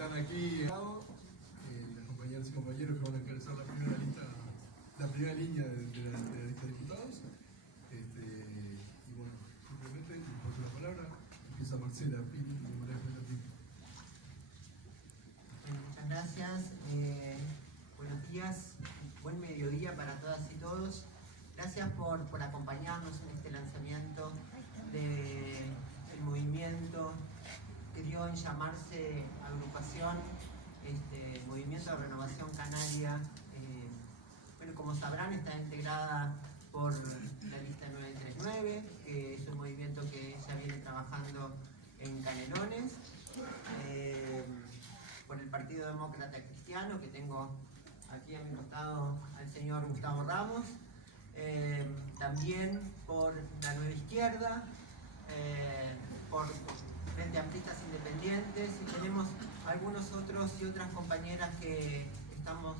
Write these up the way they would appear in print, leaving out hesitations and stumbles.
están aquí, las compañeras y compañeros que van a encabezar la primera línea de la lista de diputados. Y bueno, simplemente les paso la palabra. Empieza Marcela Pini y María Fernanda Pini. Muchas gracias. Buenos días, buen mediodía para todas y todos. Gracias por acompañarnos en este lanzamiento del movimiento que dio en llamarse agrupación, Movimiento de Renovación Canaria. Bueno, como sabrán, está integrada por la lista 939, que es un movimiento que ya viene trabajando en Canelones, por el Partido Demócrata Cristiano, que tengo aquí a mi costado al señor Gustavo Ramos, también por la Nueva Izquierda, por Frente Amplistas Independientes, y tenemos algunos otros y otras compañeras que estamos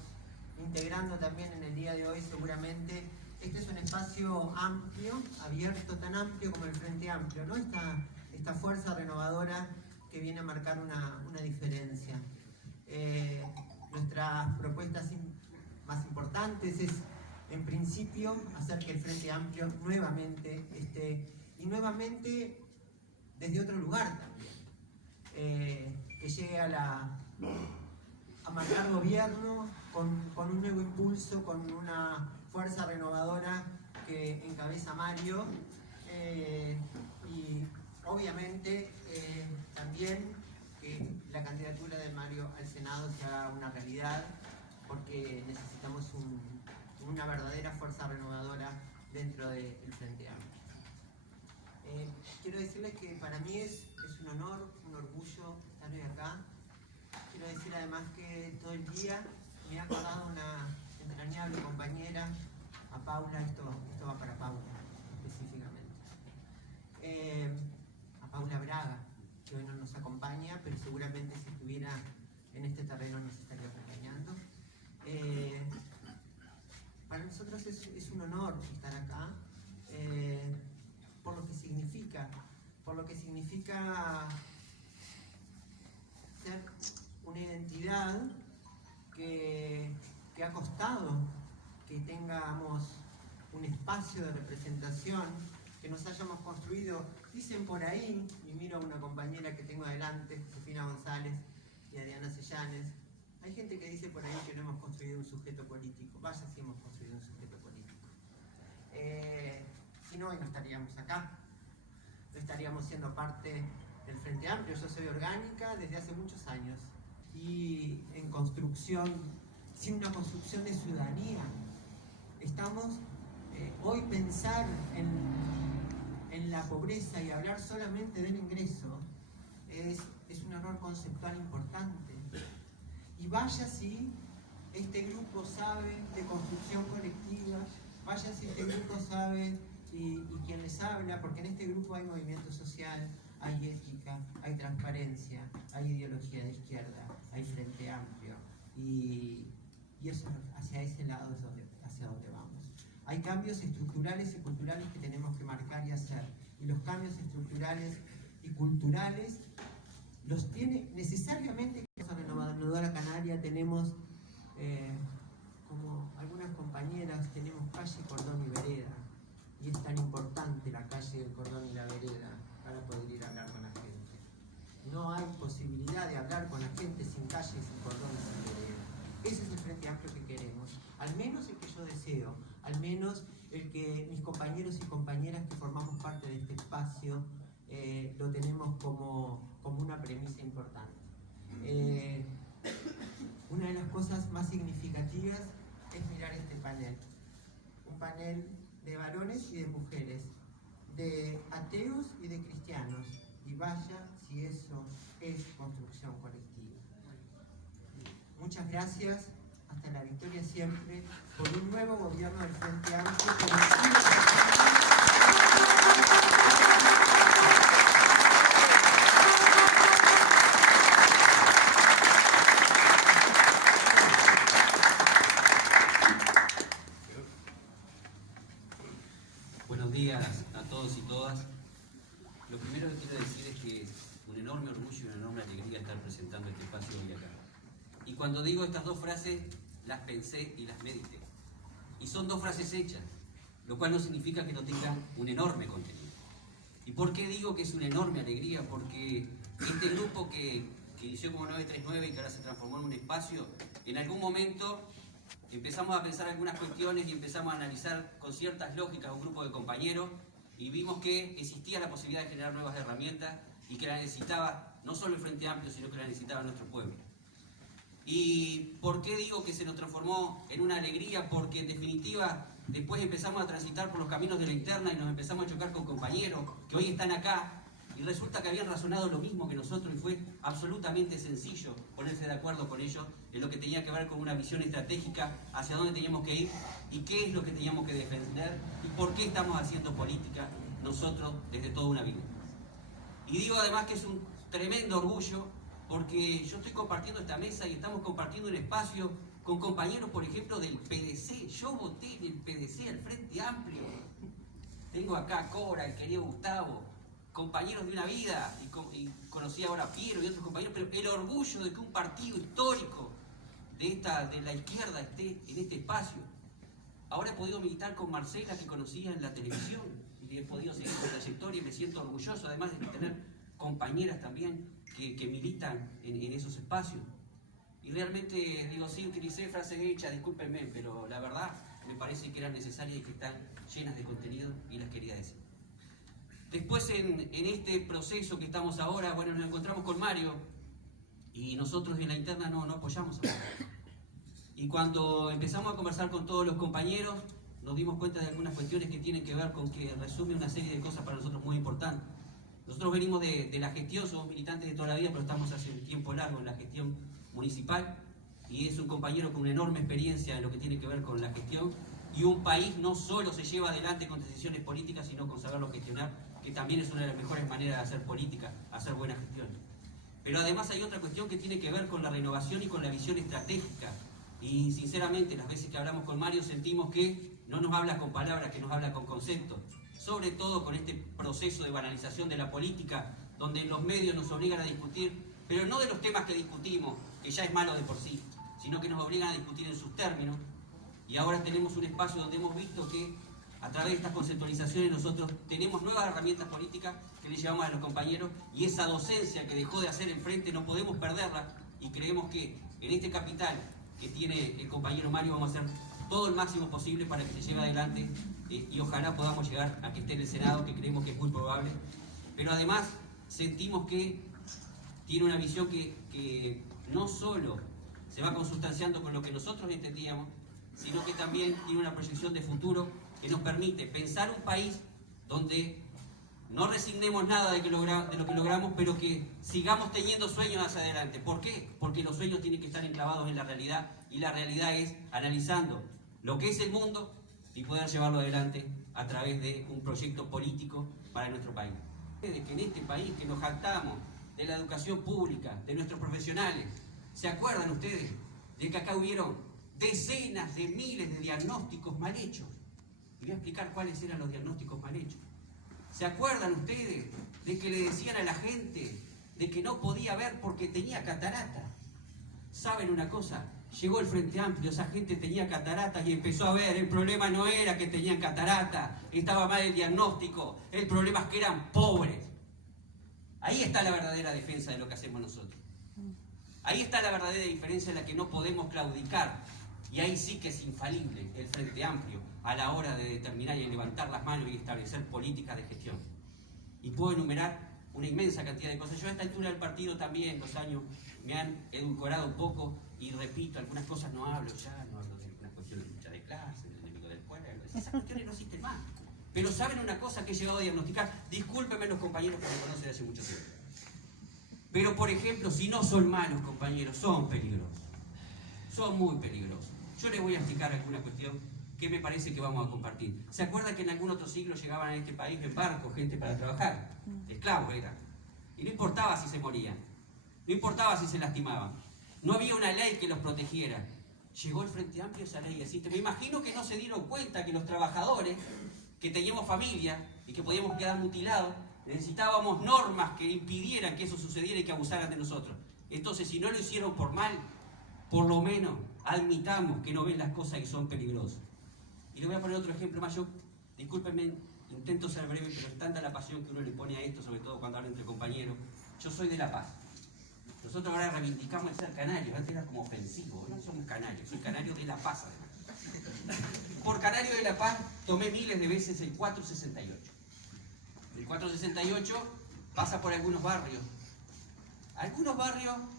integrando también en el día de hoy seguramente. Este es un espacio amplio, abierto, tan amplio como el Frente Amplio, ¿no? Esta fuerza renovadora que viene a marcar una diferencia. Nuestras propuestas más importantes es, en principio, hacer que el Frente Amplio nuevamente esté, y nuevamente desde otro lugar también, que llegue a marcar gobierno con un nuevo impulso, con una fuerza renovadora que encabeza Mario, y obviamente también que la candidatura de Mario al Senado se haga una realidad, porque necesitamos una verdadera fuerza renovadora dentro del Frente Amplio. Quiero decirles que para mí es un honor, un orgullo estar hoy acá. Quiero decir además que todo el día me ha acordado una entrañable compañera, a Paula. Esto va para Paula específicamente. A Paula Braga, que hoy no nos acompaña, pero seguramente si estuviera en este terreno nos estaría acompañando. Para nosotros es un honor estar acá, por lo que significa ser una identidad que ha costado que tengamos un espacio de representación, que nos hayamos construido. Dicen por ahí, y miro a una compañera que tengo adelante, Josefina González, y a Diana Sellanes, hay gente que dice por ahí que no hemos construido un sujeto político. Vaya si hemos construido un sujeto político. Si no, hoy no estaríamos acá, no estaríamos siendo parte del Frente Amplio. Yo soy orgánica desde hace muchos años y en construcción, sin una construcción de ciudadanía. Estamos, hoy pensar en la pobreza y hablar solamente del ingreso es un error conceptual importante. Y vaya si este grupo sabe de construcción colectiva, vaya si este grupo sabe y quien les habla, porque en este grupo hay movimiento social, hay ética, hay transparencia, hay ideología de izquierda, hay Frente Amplio, y eso, hacia ese lado es hacia donde vamos. Hay cambios estructurales y culturales que tenemos que marcar y hacer, y los cambios estructurales y culturales los tiene necesariamente la Renovadora Canaria. Tenemos, como algunas compañeras, tenemos calle, cordón y vereda, y es tan importante la calle, el cordón y la vereda para poder ir a hablar con la gente. No hay posibilidad de hablar con la gente sin calle, sin cordón y sin vereda. Ese es el Frente Amplio que queremos, al menos el que yo deseo, al menos el que mis compañeros y compañeras que formamos parte de este espacio lo tenemos como una premisa importante. Una de las cosas más significativas es mirar este panel, un panel de varones y de mujeres, de ateos y de cristianos, y vaya si eso es construcción colectiva. Muchas gracias, hasta la victoria siempre, por un nuevo gobierno del Frente Amplio. Buenos días a todos y todas. Lo primero que quiero decir es que un enorme orgullo y una enorme alegría estar presentando este espacio hoy cuando digo estas dos frases, las pensé y las medité. Y son dos frases hechas, lo cual no significa que no tengan un enorme contenido. ¿Y por qué digo que es una enorme alegría? Porque este grupo que inició como 939 y que ahora se transformó en un espacio, en algún momento empezamos a pensar algunas cuestiones y empezamos a analizar con ciertas lógicas un grupo de compañeros y vimos que existía la posibilidad de generar nuevas herramientas y que la necesitaba no solo el Frente Amplio, sino que la necesitaba nuestro pueblo. ¿Y por qué digo que se nos transformó en una alegría? Porque en definitiva después empezamos a transitar por los caminos de la interna y nos empezamos a chocar con compañeros que hoy están acá y resulta que habían razonado lo mismo que nosotros y fue absolutamente sencillo ponerse de acuerdo con ellos en lo que tenía que ver con una visión estratégica hacia dónde teníamos que ir y qué es lo que teníamos que defender y por qué estamos haciendo política nosotros desde toda una vida. Y digo además que es un tremendo orgullo porque yo estoy compartiendo esta mesa y estamos compartiendo un espacio con compañeros, por ejemplo, del PDC. Yo voté en el PDC, al Frente Amplio. Tengo acá a Cora, el querido Gustavo, compañeros de una vida, y conocí ahora a Piero y otros compañeros, pero el orgullo de que un partido histórico de la izquierda esté en este espacio. Ahora he podido militar con Marcela, que conocía en la televisión, y he podido seguir su trayectoria y me siento orgulloso, además de tener compañeras también que militan en esos espacios. Y realmente, digo, sí, utilicé frases hechas, discúlpenme, pero la verdad me parece que eran necesarias y que están llenas de contenido y las quería decir. Después, en este proceso que estamos ahora, bueno, nos encontramos con Mario y nosotros en la interna no apoyamos a Mario. Y cuando empezamos a conversar con todos los compañeros, nos dimos cuenta de algunas cuestiones que tienen que ver con que resume una serie de cosas para nosotros muy importantes. Nosotros venimos de la gestión, somos militantes de toda la vida, pero estamos hace un tiempo largo en la gestión municipal y es un compañero con una enorme experiencia en lo que tiene que ver con la gestión y un país no solo se lleva adelante con decisiones políticas, sino con saberlo gestionar, que también es una de las mejores maneras de hacer política, hacer buena gestión. Pero además hay otra cuestión que tiene que ver con la renovación y con la visión estratégica y sinceramente las veces que hablamos con Mario sentimos que no nos habla con palabras, que nos habla con conceptos, sobre todo con este proceso de banalización de la política, donde los medios nos obligan a discutir, pero no de los temas que discutimos, que ya es malo de por sí, sino que nos obligan a discutir en sus términos. Y ahora tenemos un espacio donde hemos visto que a través de estas conceptualizaciones nosotros tenemos nuevas herramientas políticas que le llevamos a los compañeros y esa docencia que dejó de hacer el Frente no podemos perderla y creemos que en este capital que tiene el compañero Mario vamos a hacer todo el máximo posible para que se lleve adelante y ojalá podamos llegar a que esté en el Senado, que creemos que es muy probable. Pero además sentimos que tiene una visión que no solo se va consustanciando con lo que nosotros entendíamos, sino que también tiene una proyección de futuro que nos permite pensar un país donde no resignemos nada de lo que logramos, pero que sigamos teniendo sueños hacia adelante. ¿Por qué? Porque los sueños tienen que estar enclavados en la realidad, y la realidad es analizando lo que es el mundo y poder llevarlo adelante a través de un proyecto político para nuestro país. De que en este país que nos jactamos de la educación pública, de nuestros profesionales, ¿se acuerdan ustedes de que acá hubieron decenas de miles de diagnósticos mal hechos? Y voy a explicar cuáles eran los diagnósticos mal hechos. ¿Se acuerdan ustedes de que le decían a la gente de que no podía ver porque tenía catarata? ¿Saben una cosa? Llegó el Frente Amplio, esa gente tenía cataratas y empezó a ver, el problema no era que tenían catarata, estaba mal el diagnóstico, el problema es que eran pobres. Ahí está la verdadera defensa de lo que hacemos nosotros. Ahí está la verdadera diferencia en la que no podemos claudicar. Y ahí sí que es infalible el Frente Amplio a la hora de determinar y levantar las manos y establecer políticas de gestión. Y puedo enumerar una inmensa cantidad de cosas. Yo a esta altura del partido también, los años me han edulcorado un poco y repito, algunas cosas no hablo ya, no hablo de algunas cuestiones de lucha de clase, del enemigo del pueblo, esas cuestiones no existen más. Pero ¿saben una cosa que he llegado a diagnosticar? Discúlpenme los compañeros que me conocen hace mucho tiempo. Pero por ejemplo, si no son malos compañeros, son peligrosos. Son muy peligrosos. Yo les voy a explicar alguna cuestión que me parece que vamos a compartir. ¿Se acuerdan que en algún otro siglo llegaban a este país en barco gente para trabajar? Esclavos eran. Y no importaba si se morían. No importaba si se lastimaban. No había una ley que los protegiera. Llegó el Frente Amplio, esa ley existe. Me imagino que no se dieron cuenta que los trabajadores, que teníamos familia y que podíamos quedar mutilados, necesitábamos normas que impidieran que eso sucediera y que abusaran de nosotros. Entonces, si no lo hicieron por mal, por lo menos admitamos que no ven las cosas y son peligrosas. Y le voy a poner otro ejemplo más. Yo, discúlpenme, intento ser breve, pero es tanta la pasión que uno le pone a esto, sobre todo cuando habla entre compañeros. Yo soy de La Paz. Nosotros ahora reivindicamos el ser canario, antes era como ofensivo, no somos canarios, soy canario de La Paz además. Por canario de La Paz tomé miles de veces el 468. El 468 pasa por algunos barrios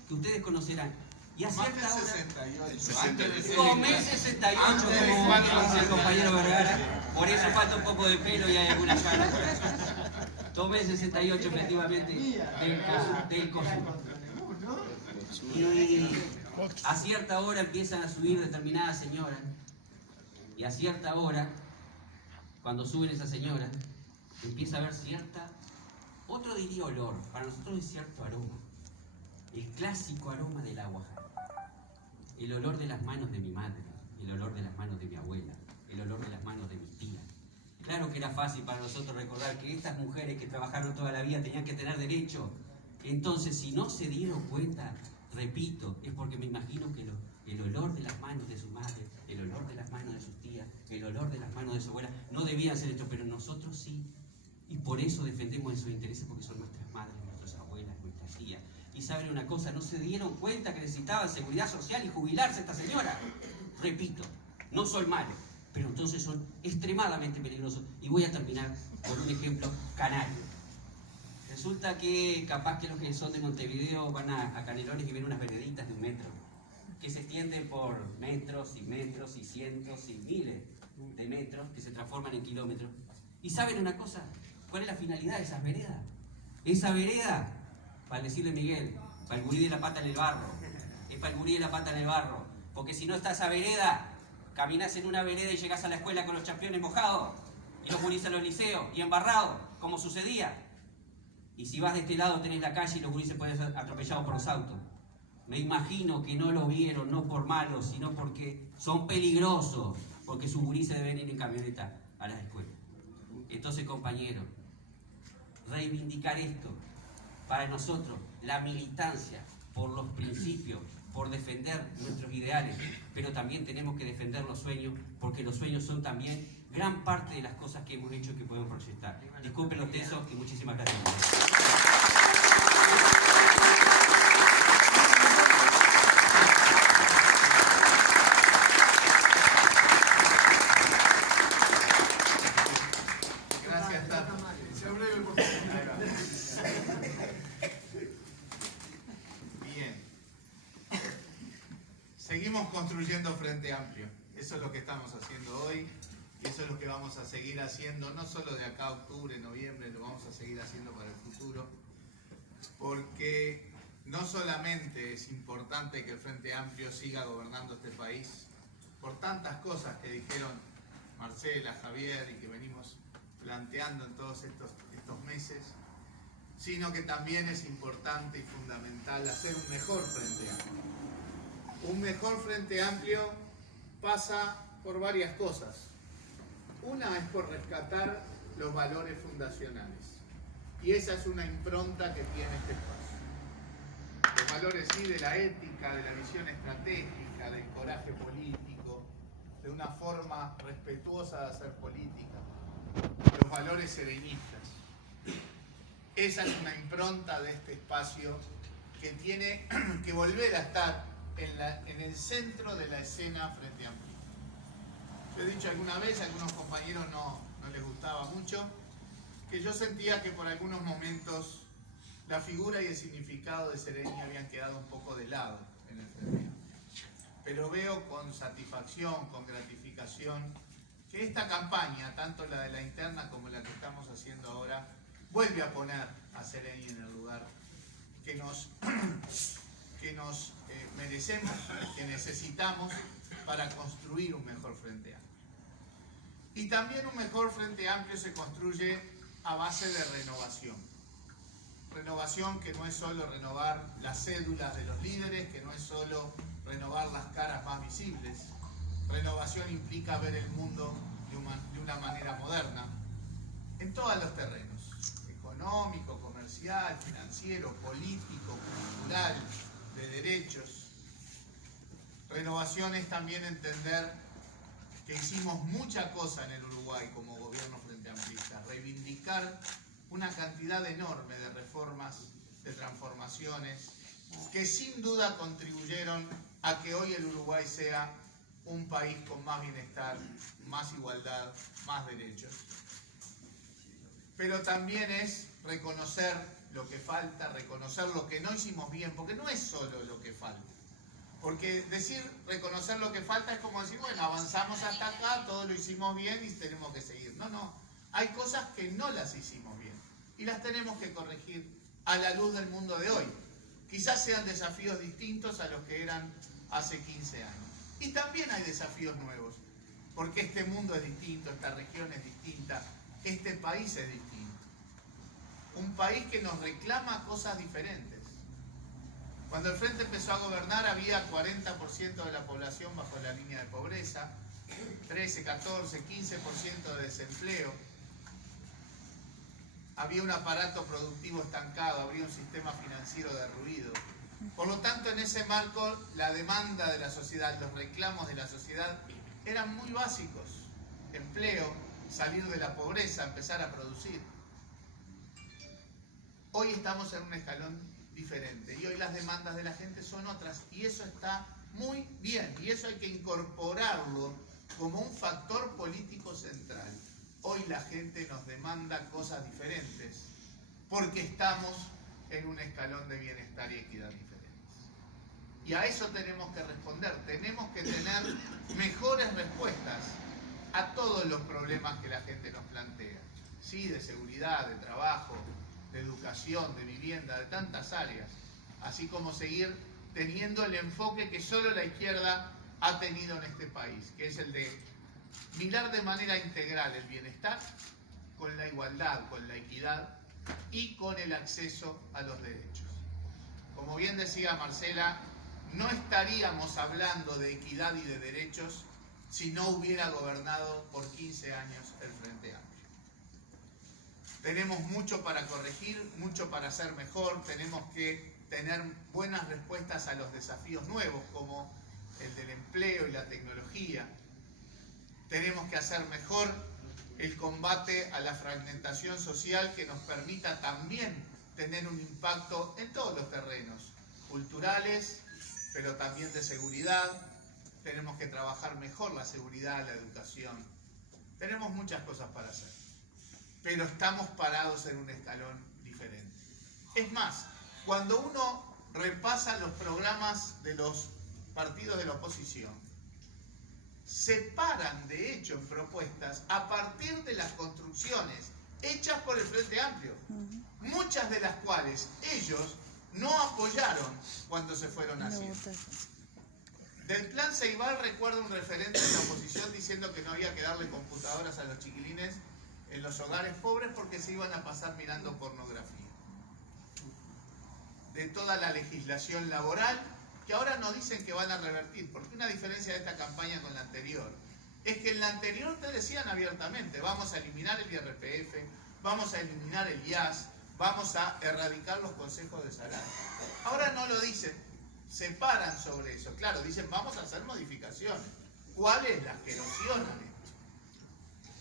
que ustedes conocerán. Y a cierta hora... 68. Tomé 68 como el compañero Vergara, por eso falta un poco de pelo y hay algunas caras por eso. Tomé 68 efectivamente del COSUR. Y a cierta hora empiezan a subir determinadas señoras. Y a cierta hora, cuando suben esas señoras, empieza a haber otro diría olor, para nosotros es cierto aroma. El clásico aroma del agua. El olor de las manos de mi madre, el olor de las manos de mi abuela, el olor de las manos de mis tías. Claro que era fácil para nosotros recordar que estas mujeres que trabajaron toda la vida tenían que tener derecho. Entonces, si no se dieron cuenta, repito, es porque me imagino que el olor de las manos de su madre, el olor de las manos de sus tías, el olor de las manos de su abuela, no debían ser esto, pero nosotros sí. Y por eso defendemos esos intereses, porque son nuestras madres, nuestras abuelas, nuestras tías. Y saben una cosa, no se dieron cuenta que necesitaban seguridad social y jubilarse esta señora. Repito, no son malos, pero entonces son extremadamente peligrosos. Y voy a terminar por un ejemplo canario. Resulta que capaz que los que son de Montevideo van a Canelones y ven unas vereditas de 1 metro, que se extienden por metros y metros y cientos y miles de metros, que se transforman en kilómetros. ¿Y saben una cosa? ¿Cuál es la finalidad de esas veredas? Esa vereda, para decirle Miguel, para el gurí de la pata en el barro, es para el gurí de la pata en el barro, porque si no está esa vereda, caminás en una vereda y llegás a la escuela con los championes mojados, y los gurís a los liceos, y embarrados, como sucedía. Y si vas de este lado tenés la calle y los gurises pueden ser atropellados por los autos. Me imagino que no lo vieron, no por malos, sino porque son peligrosos, porque sus gurises deben ir en camioneta a las escuelas. Entonces, compañeros, reivindicar esto, para nosotros, la militancia por los principios, por defender nuestros ideales, pero también tenemos que defender los sueños, porque los sueños son también gran parte de las cosas que hemos hecho que podemos proyectar. Disculpen los tesos y muchísimas gracias. Gracias, Tato. Sea breve, por favor. Bien. Seguimos construyendo Frente Amplio. Eso es lo que estamos haciendo hoy. Y eso es lo que vamos a seguir haciendo, no solo de acá a octubre, noviembre, lo vamos a seguir haciendo para el futuro. Porque no solamente es importante que el Frente Amplio siga gobernando este país, por tantas cosas que dijeron Marcela, Javier y que venimos planteando en todos estos meses, sino que también es importante y fundamental hacer un mejor Frente Amplio. Un mejor Frente Amplio pasa por varias cosas. Una es por rescatar los valores fundacionales. Y esa es una impronta que tiene este espacio. Los valores sí de la ética, de la visión estratégica, del coraje político, de una forma respetuosa de hacer política. Los valores serenistas. Esa es una impronta de este espacio que tiene que volver a estar en el centro de la escena Frente Amplio. Yo he dicho alguna vez, a algunos compañeros no les gustaba mucho, que yo sentía que por algunos momentos la figura y el significado de Sereñi habían quedado un poco de lado en el Frente Amplio. Pero veo con satisfacción, con gratificación, que esta campaña, tanto la de la interna como la que estamos haciendo ahora, vuelve a poner a Sereñi en el lugar que nos merecemos, que necesitamos para construir un mejor Frente Amplio. Y también un mejor Frente Amplio se construye a base de renovación. Renovación que no es solo renovar las cédulas de los líderes, que no es solo renovar las caras más visibles. Renovación implica ver el mundo de una manera moderna, en todos los terrenos, económico, comercial, financiero, político, cultural, de derechos. renovación es también entender que hicimos mucha cosa en el Uruguay como gobierno frente amplista, reivindicar una cantidad enorme de reformas, de transformaciones, que sin duda contribuyeron a que hoy el Uruguay sea un país con más bienestar, más igualdad, más derechos. Pero también es reconocer lo que falta, reconocer lo que no hicimos bien, porque no es solo lo que falta. Porque decir, reconocer lo que falta es como decir, bueno, avanzamos hasta acá, todo lo hicimos bien y tenemos que seguir. No, no, hay cosas que no las hicimos bien y las tenemos que corregir a la luz del mundo de hoy. Quizás sean desafíos distintos a los que eran hace 15 años. Y también hay desafíos nuevos, porque este mundo es distinto, esta región es distinta, este país es distinto. Un país que nos reclama cosas diferentes. Cuando el Frente empezó a gobernar había 40% de la población bajo la línea de pobreza, 13, 14, 15% de desempleo. Había un aparato productivo estancado, había un sistema financiero derruido. Por lo tanto, en ese marco, la demanda de la sociedad, los reclamos de la sociedad eran muy básicos. Empleo, salir de la pobreza, empezar a producir. Hoy estamos en un escalón diferente y hoy las demandas de la gente son otras y eso está muy bien y eso hay que incorporarlo como un factor político central. Hoy la gente nos demanda cosas diferentes porque estamos en un escalón de bienestar y equidad diferentes. Y a eso tenemos que responder, tenemos que tener mejores respuestas a todos los problemas que la gente nos plantea. Sí, de seguridad, de trabajo, de educación, de vivienda, de tantas áreas. Así como seguir teniendo el enfoque que solo la izquierda ha tenido en este país, que es el de mirar de manera integral el bienestar con la igualdad, con la equidad y con el acceso a los derechos. Como bien decía Marcela, no estaríamos hablando de equidad y de derechos si no hubiera gobernado por 15 años el Frente Amplio. Tenemos mucho para corregir, mucho para hacer mejor, tenemos que tener buenas respuestas a los desafíos nuevos como el del empleo y la tecnología. Tenemos que hacer mejor el combate a la fragmentación social que nos permita también tener un impacto en todos los terrenos, culturales, pero también de seguridad. Tenemos que trabajar mejor la seguridad, la educación. Tenemos muchas cosas para hacer, pero estamos parados en un escalón diferente. Es más, cuando uno repasa los programas de los partidos de la oposición, se paran de hecho en propuestas a partir de las construcciones hechas por el Frente Amplio, muchas de las cuales ellos no apoyaron cuando se fueron haciendo. Del plan Ceibal recuerdo un referente de la oposición diciendo que no había que darle computadoras a los chiquilines en los hogares pobres porque se iban a pasar mirando pornografía. De toda la legislación laboral, que ahora nos dicen que van a revertir, porque una diferencia de esta campaña con la anterior es que en la anterior te decían abiertamente, vamos a eliminar el IRPF, vamos a eliminar el IAS, vamos a erradicar los consejos de salario. Ahora no lo dicen, se paran sobre eso. Claro, dicen vamos a hacer modificaciones. ¿Cuáles? Las que erosionan esto.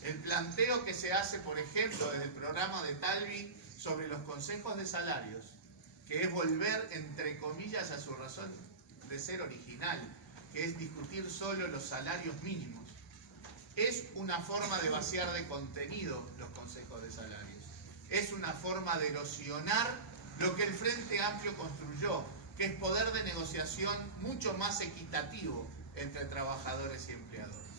El planteo que se hace, por ejemplo, desde el programa de Talvi sobre los consejos de salarios, que es volver, entre comillas, a su razón de ser original, que es discutir solo los salarios mínimos, es una forma de vaciar de contenido los consejos de salarios. Es una forma de erosionar lo que el Frente Amplio construyó, que es poder de negociación mucho más equitativo entre trabajadores y empleadores.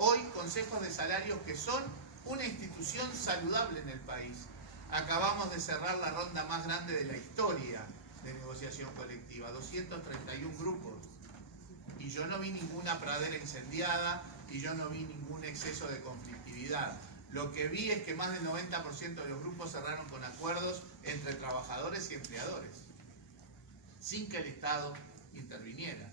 Hoy, consejos de salarios que son una institución saludable en el país. Acabamos de cerrar la ronda más grande de la historia de negociación colectiva, 231 grupos. Y yo no vi ninguna pradera incendiada y yo no vi ningún exceso de conflictividad. Lo que vi es que más del 90% de los grupos cerraron con acuerdos entre trabajadores y empleadores, sin que el Estado interviniera.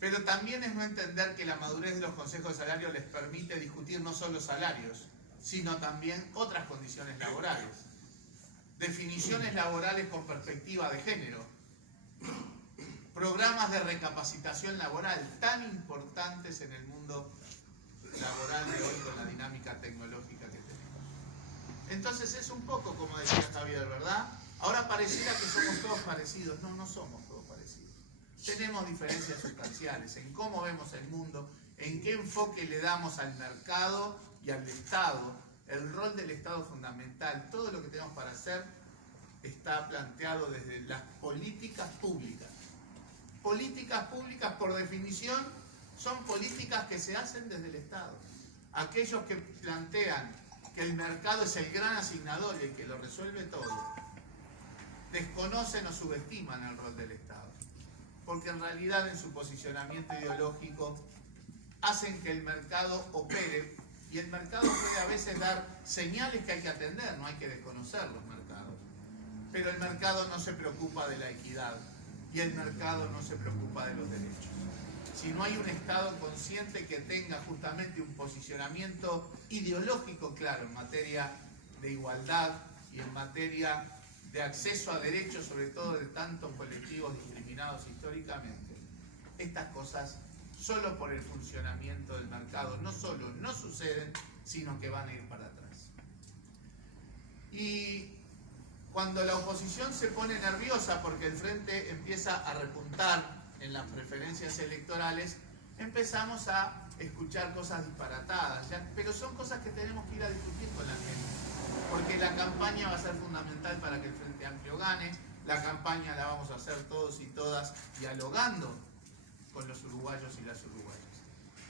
Pero también es no entender que la madurez de los consejos de salario les permite discutir no solo salarios, sino también otras condiciones laborales. Definiciones laborales con perspectiva de género. Programas programas de recapacitación laboral tan importantes en el mundo laboral de hoy con la dinámica tecnológica que tenemos. Entonces es un poco como decía Javier, ¿verdad? Ahora pareciera que somos todos parecidos. No, no somos todos parecidos. Tenemos diferencias sustanciales en cómo vemos el mundo, en qué enfoque le damos al mercado y al Estado, el rol del Estado fundamental. Todo lo que tenemos para hacer está planteado desde las políticas públicas. Políticas públicas, por definición, son políticas que se hacen desde el Estado. Aquellos que plantean que el mercado es el gran asignador y el que lo resuelve todo, desconocen o subestiman el rol del Estado. Porque en realidad en su posicionamiento ideológico hacen que el mercado opere, y el mercado puede a veces dar señales que hay que atender, no hay que desconocer los mercados. Pero el mercado no se preocupa de la equidad y el mercado no se preocupa de los derechos. Si no hay un Estado consciente que tenga justamente un posicionamiento ideológico claro en materia de igualdad y en materia de acceso a derechos, sobre todo de tantos colectivos discriminados históricamente, estas cosas solo por el funcionamiento del mercado no solo no suceden, sino que van a ir para atrás. Y cuando la oposición se pone nerviosa porque el frente empieza a repuntar en las preferencias electorales, empezamos a escuchar cosas disparatadas, pero son cosas que tenemos que ir a discutir con la gente, porque la campaña va a ser fundamental para que el Frente Amplio gane. La campaña la vamos a hacer todos y todas dialogando con los uruguayos y las uruguayas.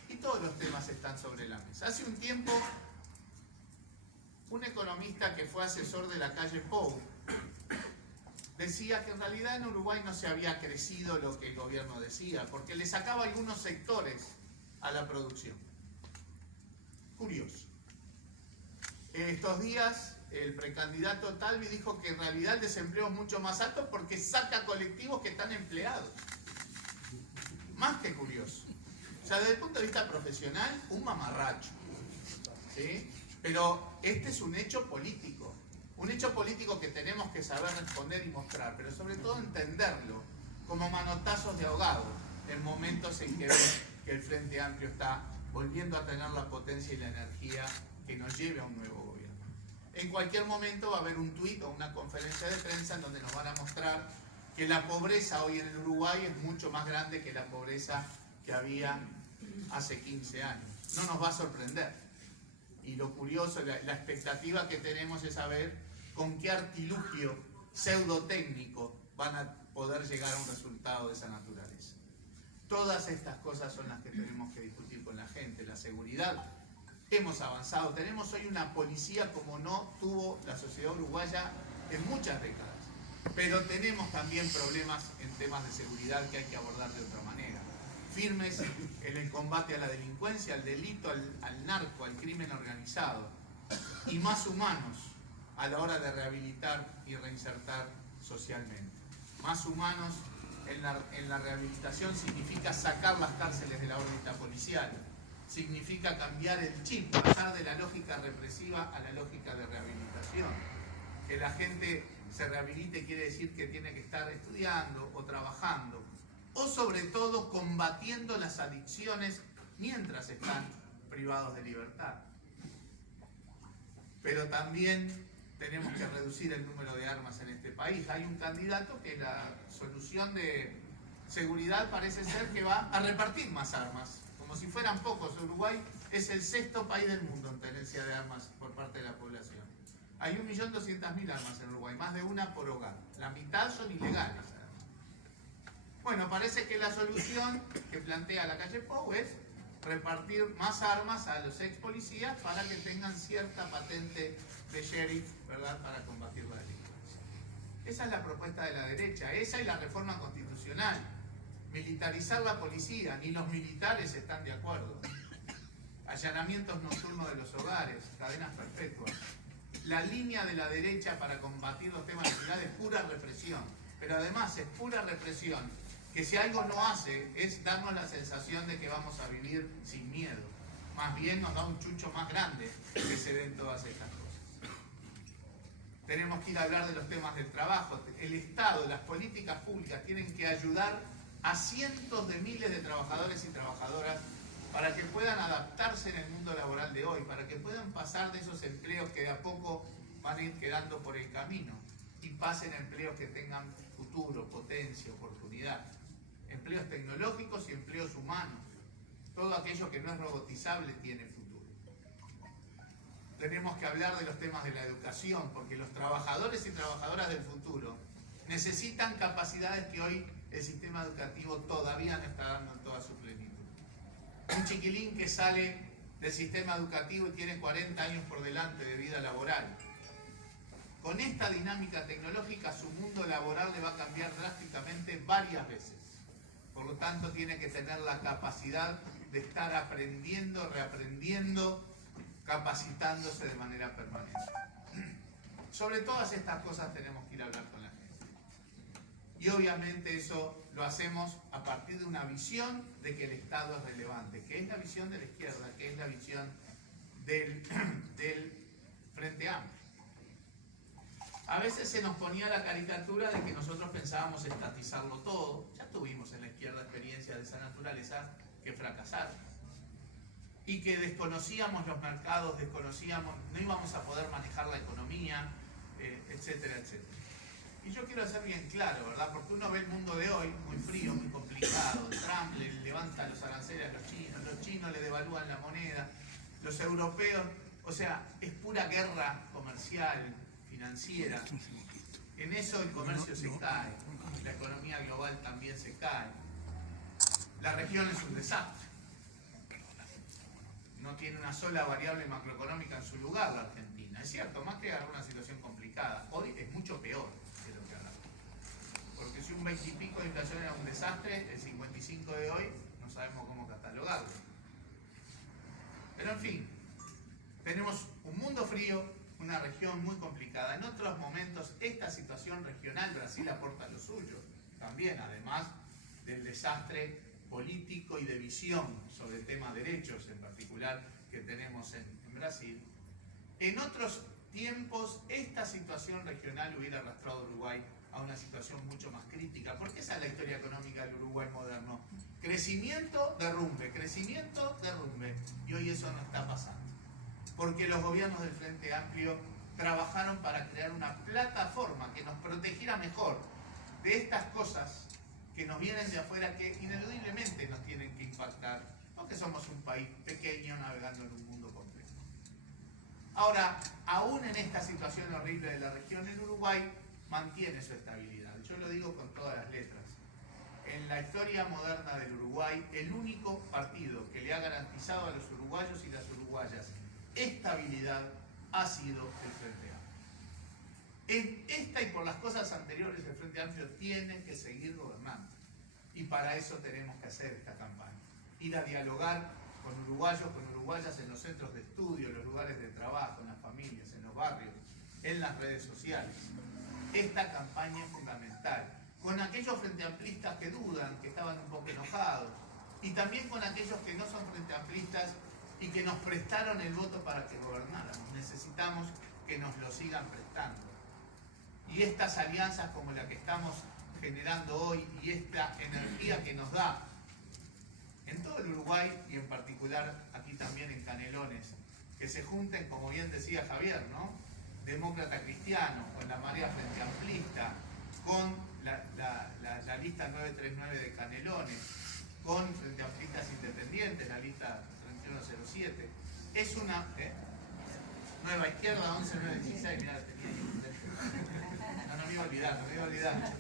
Y todos los temas están sobre la mesa. Hace un tiempo, un economista que fue asesor de la calle Pou decía que en realidad en Uruguay no se había crecido lo que el gobierno decía, porque le sacaba algunos sectores a la producción. Curioso. Estos días el precandidato Talvi dijo que en realidad el desempleo es mucho más alto porque saca colectivos que están empleados. Más que curioso. O sea, desde el punto de vista profesional, un mamarracho. ¿Sí? Pero este es un hecho político. Un hecho político que tenemos que saber responder y mostrar, pero sobre todo entenderlo como manotazos de ahogado en momentos en que ven que el Frente Amplio está volviendo a tener la potencia y la energía que nos lleve a un nuevo gobierno. En cualquier momento va a haber un tuit o una conferencia de prensa en donde nos van a mostrar que la pobreza hoy en el Uruguay es mucho más grande que la pobreza que había hace 15 años. No nos va a sorprender. Y lo curioso, la expectativa que tenemos es saber con qué artilugio pseudotécnico van a poder llegar a un resultado de esa naturaleza. Todas estas cosas son las que tenemos que discutir con la gente. La seguridad, hemos avanzado. Tenemos hoy una policía como no tuvo la sociedad uruguaya en muchas décadas. Pero tenemos también problemas en temas de seguridad que hay que abordar de otra manera. Firmes en el combate a la delincuencia, al delito, al narco, al crimen organizado. Y más humanos a la hora de rehabilitar y reinsertar socialmente. Más humanos en la rehabilitación significa sacar las cárceles de la órbita policial. Significa cambiar el chip, pasar de la lógica represiva a la lógica de rehabilitación. Que la gente se rehabilite quiere decir que tiene que estar estudiando o trabajando, o sobre todo combatiendo las adicciones mientras están privados de libertad. Pero también tenemos que reducir el número de armas en este país. Hay un candidato que la solución de seguridad parece ser que va a repartir más armas, como si fueran pocos. Uruguay es el 6º país del mundo en tenencia de armas por parte de la población. Hay 1.200.000 armas en Uruguay, más de una por hogar. La mitad son ilegales. Bueno, parece que la solución que plantea la calle Pou es repartir más armas a los ex policías para que tengan cierta patente de sheriff, ¿verdad?, para combatir la delincuencia. Esa es la propuesta de la derecha, esa y la reforma constitucional. Militarizar la policía, ni los militares están de acuerdo. Allanamientos nocturnos de los hogares, cadenas perpetuas. La línea de la derecha para combatir los temas de seguridad es pura represión, pero además es pura represión que si algo no hace es darnos la sensación de que vamos a vivir sin miedo. Más bien nos da un chucho más grande que se den todas estas cosas. Tenemos que ir a hablar de los temas del trabajo. El Estado, las políticas públicas tienen que ayudar a cientos de miles de trabajadores y trabajadoras para que puedan adaptarse en el mundo laboral de hoy, para que puedan pasar de esos empleos que de a poco van a ir quedando por el camino y pasen a empleos que tengan futuro, potencia, oportunidad. Empleos tecnológicos y empleos humanos. Todo aquello que no es robotizable tiene futuro. Tenemos que hablar de los temas de la educación, porque los trabajadores y trabajadoras del futuro necesitan capacidades que hoy el sistema educativo todavía no está dando en toda su plenitud. Un chiquilín que sale del sistema educativo y tiene 40 años por delante de vida laboral. Con esta dinámica tecnológica su mundo laboral le va a cambiar drásticamente varias veces. Por lo tanto, tiene que tener la capacidad de estar aprendiendo, reaprendiendo, capacitándose de manera permanente. Sobre todas estas cosas tenemos que ir a hablar con la gente. Y obviamente eso lo hacemos a partir de una visión de que el Estado es relevante, que es la visión de la izquierda, que es la visión del Frente Amplio. A veces se nos ponía la caricatura de que nosotros pensábamos estatizarlo todo. Ya tuvimos en la izquierda experiencias de esa naturaleza que fracasaron. Y que desconocíamos los mercados, no íbamos a poder manejar la economía, etcétera, etcétera. Y yo quiero ser bien claro, ¿verdad? Porque uno ve el mundo de hoy muy frío, muy complicado. Trump le levanta los aranceles a los chinos le devalúan la moneda, los europeos, o sea, es pura guerra comercial, financiera. En eso el comercio se cae, la economía global también se cae. La región es un desastre. No tiene una sola variable macroeconómica en su lugar la Argentina. Es cierto, más que alguna situación complicada, hoy es mucho peor que lo que hablamos. Porque si un 20 y pico de inflación era un desastre, el 55 de hoy no sabemos cómo catalogarlo. Pero en fin, tenemos un mundo frío, una región muy complicada. En otros momentos esta situación regional, Brasil aporta lo suyo, también además del desastre político y de visión sobre temas de derechos en particular que tenemos en Brasil. En otros tiempos esta situación regional hubiera arrastrado a Uruguay a una situación mucho más crítica, porque esa es la historia económica del Uruguay moderno. Crecimiento, derrumbe, y hoy eso no está pasando. Porque los gobiernos del Frente Amplio trabajaron para crear una plataforma que nos protegiera mejor de estas cosas que nos vienen de afuera, que ineludiblemente nos tienen que impactar, porque somos un país pequeño navegando en un mundo complejo. Ahora, aún en esta situación horrible de la región, el Uruguay mantiene su estabilidad. Yo lo digo con todas las letras. En la historia moderna del Uruguay, el único partido que le ha garantizado a los uruguayos y las uruguayas estabilidad ha sido el Frente Amplio. En esta y por las cosas anteriores, el Frente Amplio tiene que seguir gobernando. Y para eso tenemos que hacer esta campaña. Ir a dialogar con uruguayos, con uruguayas en los centros de estudio, en los lugares de trabajo, en las familias, en los barrios, en las redes sociales. Esta campaña es fundamental. Con aquellos frenteamplistas que dudan, que estaban un poco enojados, y también con aquellos que no son frenteamplistas y que nos prestaron el voto para que gobernáramos. Necesitamos que nos lo sigan prestando. Y estas alianzas como la que estamos generando hoy y esta energía que nos da en todo el Uruguay y en particular aquí también en Canelones, que se junten, como bien decía Javier, ¿no? Demócrata cristiano, con la marea frente amplista, con la lista 939 de Canelones, con frente amplistas independientes, la lista 3107. Es una nueva izquierda 11916, mirá, no me iba a olvidar.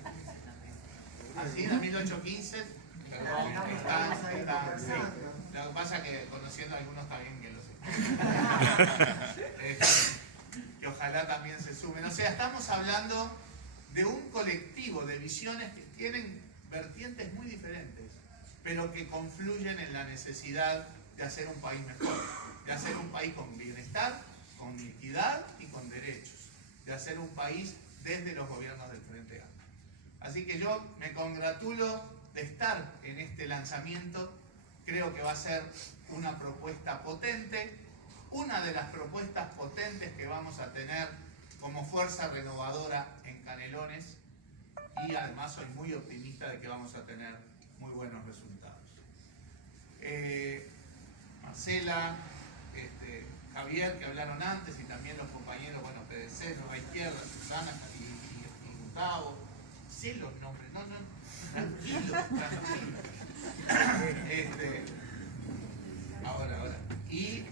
Así, la 1815, perdón, sí. Lo que pasa es que conociendo a algunos también que lo sé. Que ojalá también se sumen. O sea, estamos hablando de un colectivo de visiones que tienen vertientes muy diferentes, pero que confluyen en la necesidad de hacer un país mejor, de hacer un país con bienestar, con equidad y con derechos, de hacer un país desde los gobiernos del Frente Amplio. Así que yo me congratulo de estar en este lanzamiento. Creo que va a ser una propuesta potente, una de las propuestas potentes que vamos a tener como fuerza renovadora en Canelones, y además soy muy optimista de que vamos a tener muy buenos resultados. Marcela, Javier, que hablaron antes, y también los compañeros, bueno, PDC, Nueva Izquierda, Susana y Gustavo. Sé los nombres, no, tranquilo. Ahora. Y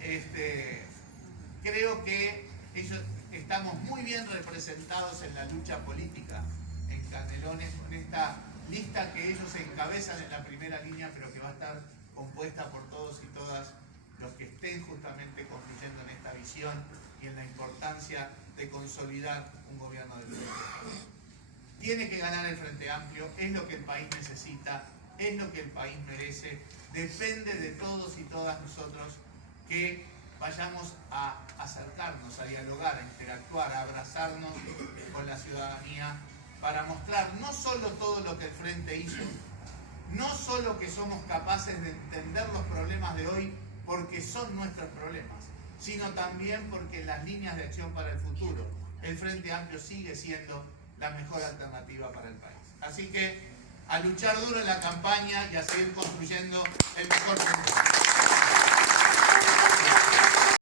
creo que ellos estamos muy bien representados en la lucha política en Canelones, con esta lista que ellos encabezan en la primera línea, pero que va a estar compuesta por todos y todas los que estén justamente confluyendo en esta visión y en la importancia de consolidar un gobierno del Frente. Tiene que ganar el Frente Amplio, es lo que el país necesita, es lo que el país merece. Depende de todos y todas nosotros que vayamos a acercarnos, a dialogar, a interactuar, a abrazarnos con la ciudadanía para mostrar no solo todo lo que el Frente hizo, no solo que somos capaces de entender los problemas de hoy porque son nuestros problemas, sino también porque las líneas de acción para el futuro, el Frente Amplio sigue siendo la mejor alternativa para el país. Así que a luchar duro en la campaña y a seguir construyendo el mejor Frente Amplio.